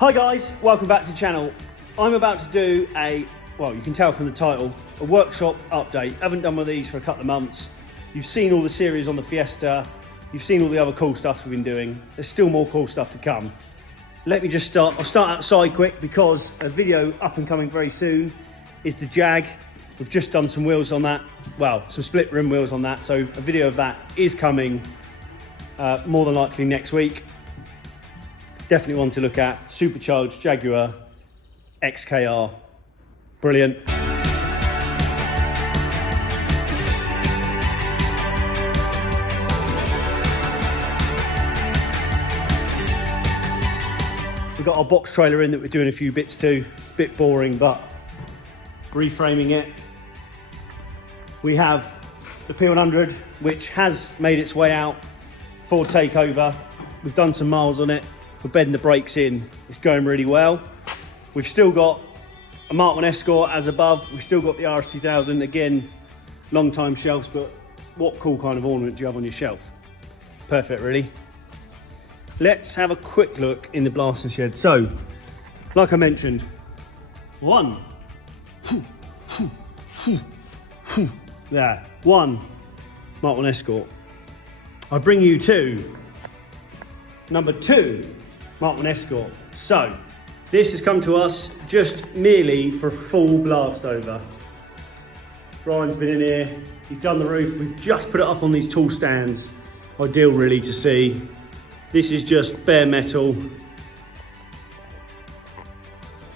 Hi guys, welcome back to the channel. I'm about to do well, you can tell from the title, a workshop update. I haven't done one of these for a couple of months. You've seen all the series on the Fiesta. You've seen all the other cool stuff we've been doing. There's still more cool stuff to come. Let me just start. I'll start outside quick because a video up and coming very soon is the Jag. We've just done some wheels on that. Well, some split rim wheels on that. So a video of that is coming more than likely next week. Definitely one to look at. Supercharged Jaguar XKR. Brilliant. We've got our box trailer in that we're doing a few bits to. Bit boring, but reframing it. We have the P100, which has made its way out for takeover. We've done some miles on it. We're bedding the brakes in. It's going really well. We've still got a Mark 1 Escort as above. We've still got the RS2000. Again, long time shelves, but what cool kind of ornament do you have on your shelf? Perfect, really. Let's have a quick look in the blasting shed. So, like I mentioned, one Mark 1 Escort. I bring you to number 2 Mark 1 Escort. So this has come to us just merely for a full blast over. Brian's been in here, he's done the roof. We've just put it up on these tall stands. Ideal really to see. This is just bare metal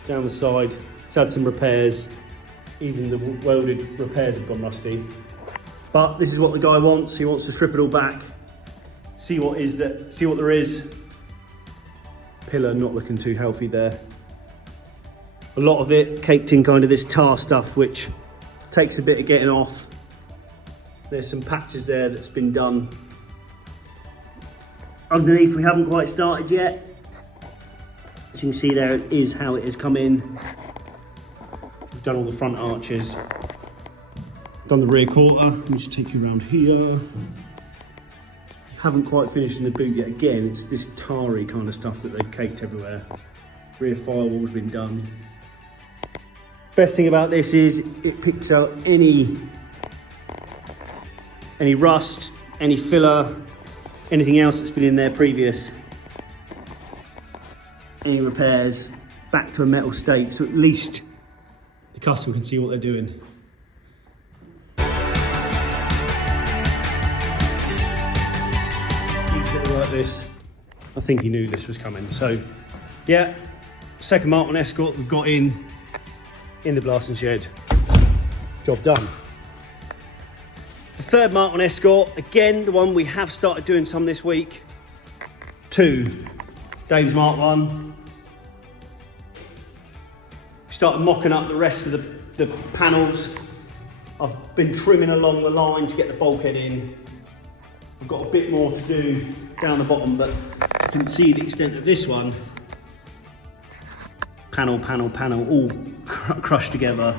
down the side. It's had some repairs. Even the welded repairs have gone rusty. But this is what the guy wants. He wants to strip it all back, see what there is. Pillar not looking too healthy there. A lot of it caked in kind of this tar stuff, which takes a bit of getting off. There's some patches there that's been done. Underneath we haven't quite started yet. As you can see there, it is how it has come in. We've done all the front arches. Done the rear quarter. Let me just take you around here. Haven't quite finished in the boot yet. Again, it's this tarry kind of stuff that they've caked everywhere. Rear firewall's been done. Best thing about this is it picks out any rust, any filler, anything else that's been in there previous. Any repairs, back to a metal state, so at least the customer can see what they're doing. Like this. I think he knew this was coming. So yeah, second Mark 1 Escort we've got in the blasting shed. Job done. The third Mark 1 Escort, again the one we have started doing some this week. 2 Dave's Mark 1. We started mocking up the rest of the panels. I've been trimming along the line to get the bulkhead in. I've got a bit more to do down the bottom, but you can see the extent of this one. Panel, all crushed together.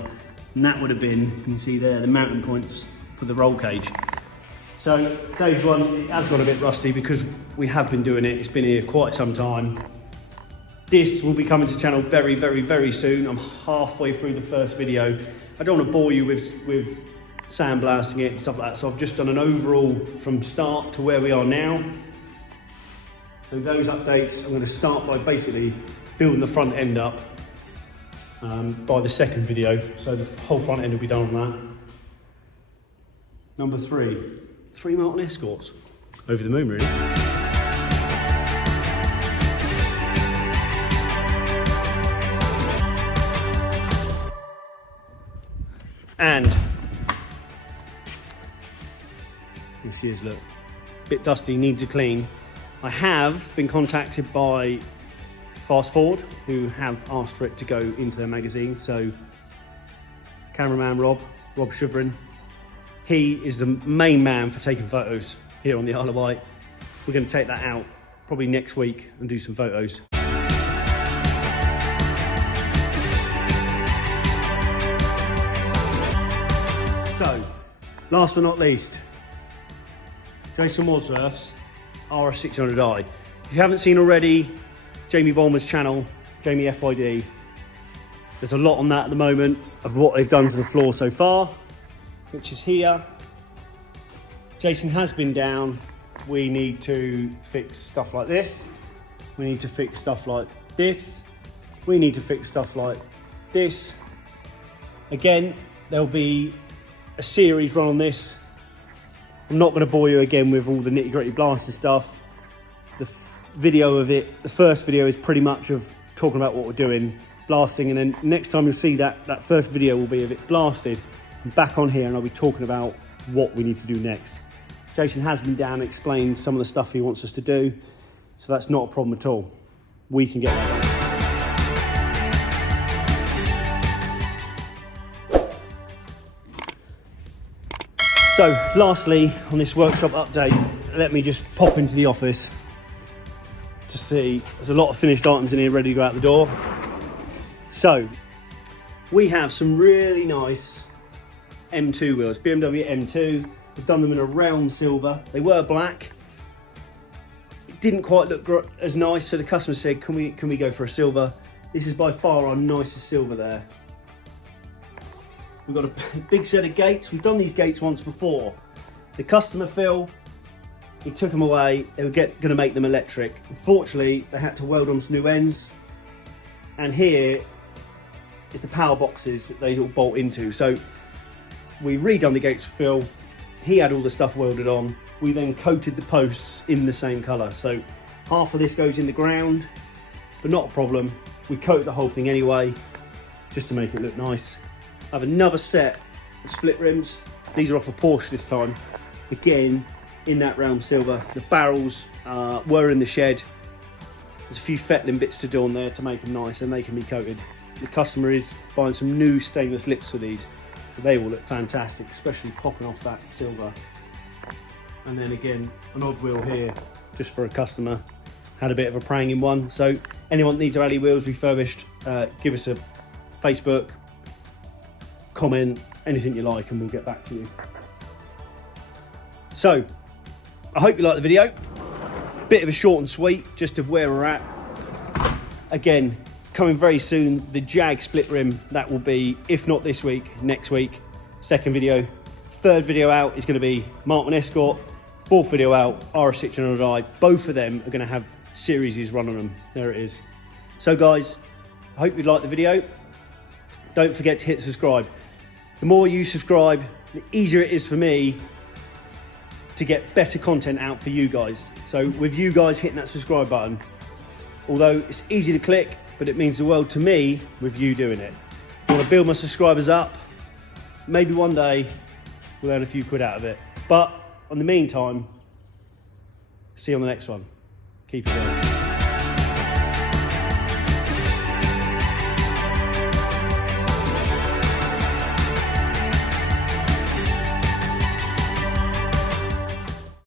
And that would have been, you can see there, the mounting points for the roll cage. So Dave's one, it has got a bit rusty because we have been doing it. It's been here quite some time. This will be coming to the channel very, very, very soon. I'm halfway through the first video. I don't want to bore you with sandblasting it and stuff like that, so I've just done an overall from start to where we are now. So those updates, I'm going to start by basically building the front end up by the second video, so the whole front end will be done on that. Number 3 Mark 1 Escorts. Over the moon really. And you see his look, bit dusty, needs a clean. I have been contacted by Fast Forward, who have asked for it to go into their magazine. So cameraman Rob Shubrin, he is the main man for taking photos here on the Isle of Wight. We're going to take that out probably next week and do some photos. So, last but not least, Jason Wadsworth's RS1600i. If you haven't seen already, Jamie Bowman's channel, Jamie FYD. There's a lot on that at the moment of what they've done to the floor so far, which is here. Jason has been down. We need to fix stuff like this. We need to fix stuff like this. We need to fix stuff like this. Again, there'll be a series run on this. I'm not going to bore you again with all the nitty-gritty blaster stuff. The video of it, the first video is pretty much of talking about what we're doing, blasting, and then next time you'll see that first video will be of it blasted. I'm back on here and I'll be talking about what we need to do next. Jason has been down and explained some of the stuff he wants us to do, so that's not a problem at all. We can get that done. So lastly, on this workshop update, let me just pop into the office to see. There's a lot of finished items in here ready to go out the door. So we have some really nice M2 wheels, BMW M2. We've done them in a round silver. They were black. It didn't quite look as nice, so the customer said, can we go for a silver? This is by far our nicest silver there. We've got a big set of gates. We've done these gates once before. The customer, Phil, he took them away. They were going to make them electric. Unfortunately, they had to weld on some new ends. And here is the power boxes that they all bolt into. So we redone the gates for Phil. He had all the stuff welded on. We then coated the posts in the same colour. So half of this goes in the ground, but not a problem. We coat the whole thing anyway, just to make it look nice. I have another set of split rims. These are off a Porsche this time. Again, in that round silver. The barrels were in the shed. There's a few fettling bits to do on there to make them nice, and they can be coated. The customer is buying some new stainless lips for these. They will look fantastic, especially popping off that silver. And then again, an odd wheel here, just for a customer. Had a bit of a pranging one. So anyone that needs our alley wheels refurbished, give us a Facebook, comment, anything you like, and we'll get back to you. So, I hope you like the video. Bit of a short and sweet, just of where we're at. Again, coming very soon, the Jag split rim. That will be, if not this week, next week. Second video. Third video out is going to be Markman Escort. Fourth video out, RS1600i. Both of them are going to have series run on them. There it is. So guys, I hope you liked the video. Don't forget to hit subscribe. The more you subscribe, the easier it is for me to get better content out for you guys. So with you guys hitting that subscribe button, although it's easy to click, but it means the world to me with you doing it. I want to build my subscribers up. Maybe one day we'll earn a few quid out of it. But in the meantime, see you on the next one. Keep it going.